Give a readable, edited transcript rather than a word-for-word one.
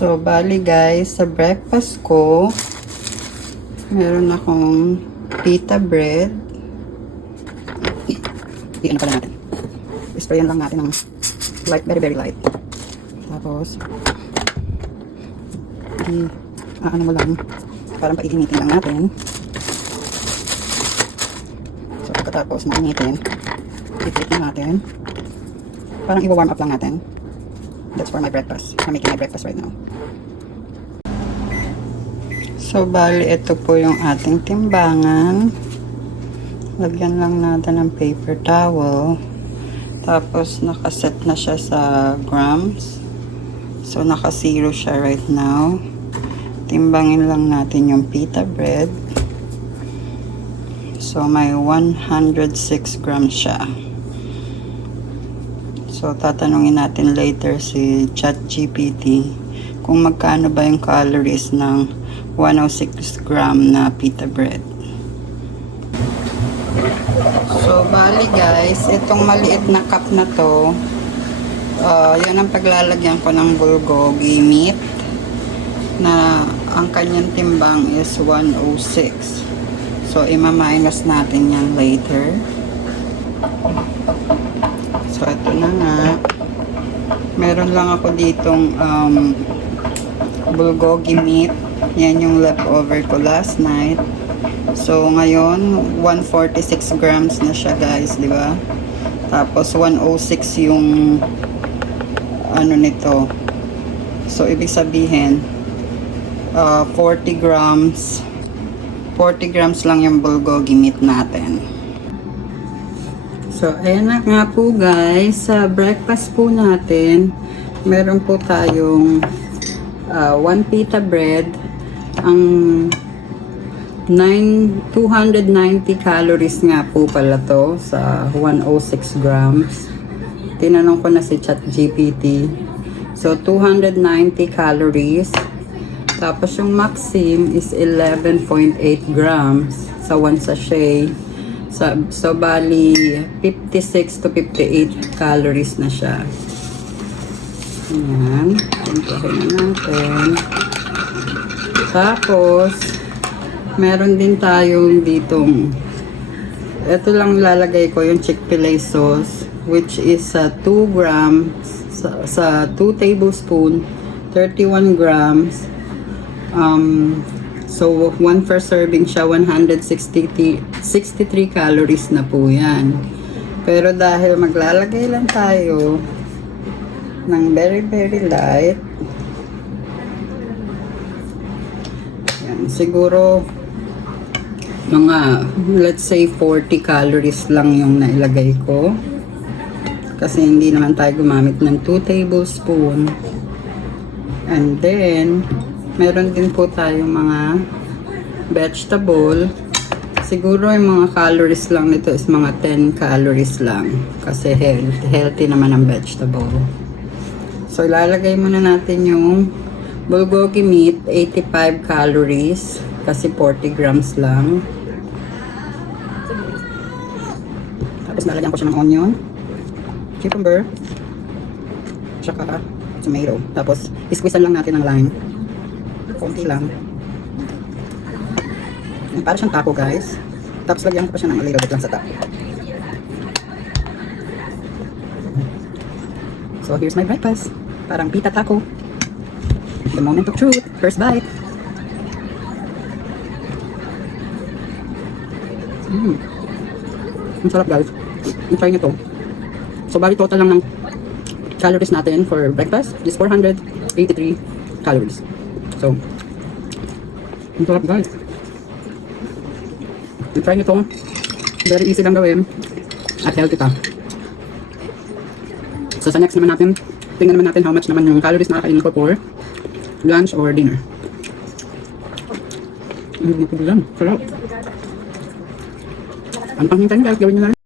So, bali guys, sa breakfast ko, meron akong pita bread. Iyan na pala natin. Sprayan lang natin ng light, very very light. Tapos, ano mo lang, parang paiginitin lang natin. So, pagkatapos mainitin, i-flip na natin. Parang i-warm up lang natin. That's for my breakfast. I'm making my breakfast right now. So, bali, ito po yung ating timbangan. Lagyan lang natin ng paper towel. Tapos, nakaset na siya sa grams. So, naka-zero siya right now. Timbangin lang natin yung pita bread. So, may 106 grams siya. So, tatanungin natin later si ChatGPT kung magkano ba yung calories ng 106 gram na pita bread. So, bali guys, itong maliit na cup na to, yun ang paglalagyan ko ng bulgogi meat na ang kanyang timbang is 106. So, ima-minus natin yan later. So, ito na nga. Meron lang ako ditong bulgogi meat. Yan yung leftover ko last night. So, ngayon, 146 grams na siya guys, di ba? Tapos, 106 yung ano nito. So, ibig sabihin, 40 grams lang yung bulgogi meat natin. So, ayan na nga po guys, sa breakfast po natin, meron po tayong 1 pita bread, ang 290 calories nga po pala to sa 106 grams. Tinanong ko na si ChatGPT. So, 290 calories. Tapos, yung maxim is 11.8 grams sa 1 sachet. So, bali, 56 to 58 calories na siya. Ayan. Puntahin na natin. Tapos, meron din tayong ditong, ito lang lalagay ko yung Chick-fil-A sauce, which is 2 grams, sa 2 tablespoon, 31 grams. So, 1 per serving siya, 163 calories na po yan. Pero dahil maglalagay lang tayo ng very very light, yan, siguro mga, let's say 40 calories lang yung nailagay ko. Kasi hindi naman tayo gumamit ng 2 tablespoon. And then, meron din po tayong mga vegetable. Siguro yung mga calories lang nito is mga 10 calories lang. Kasi healthy naman ang vegetable. So, ilalagay muna natin yung bulgogi meat, 85 calories. Kasi 40 grams lang. Tapos, lalagyan ko siya ng onion, cucumber, tsaka tomato. Tapos, isqueezean lang natin ng lime. Konti lang. Para siyang taco guys. Tapos lagyan ko pa siya ng a little bit lang sa top. So here's my breakfast. Parang pita taco. The moment of truth. First bite. Ang sarap guys. Try nyo to. So bali total lang ng calories natin for breakfast is 483 calories. So, ang sarap guys. I-try nyo to. Very easy lang gawin. At healthy pa. So, sa next naman natin, tingnan naman natin how much naman yung calories na kakainin ko for lunch or dinner. Hindi ko lang. Sarap. Ang panghintay guys, gawin nyo na rin.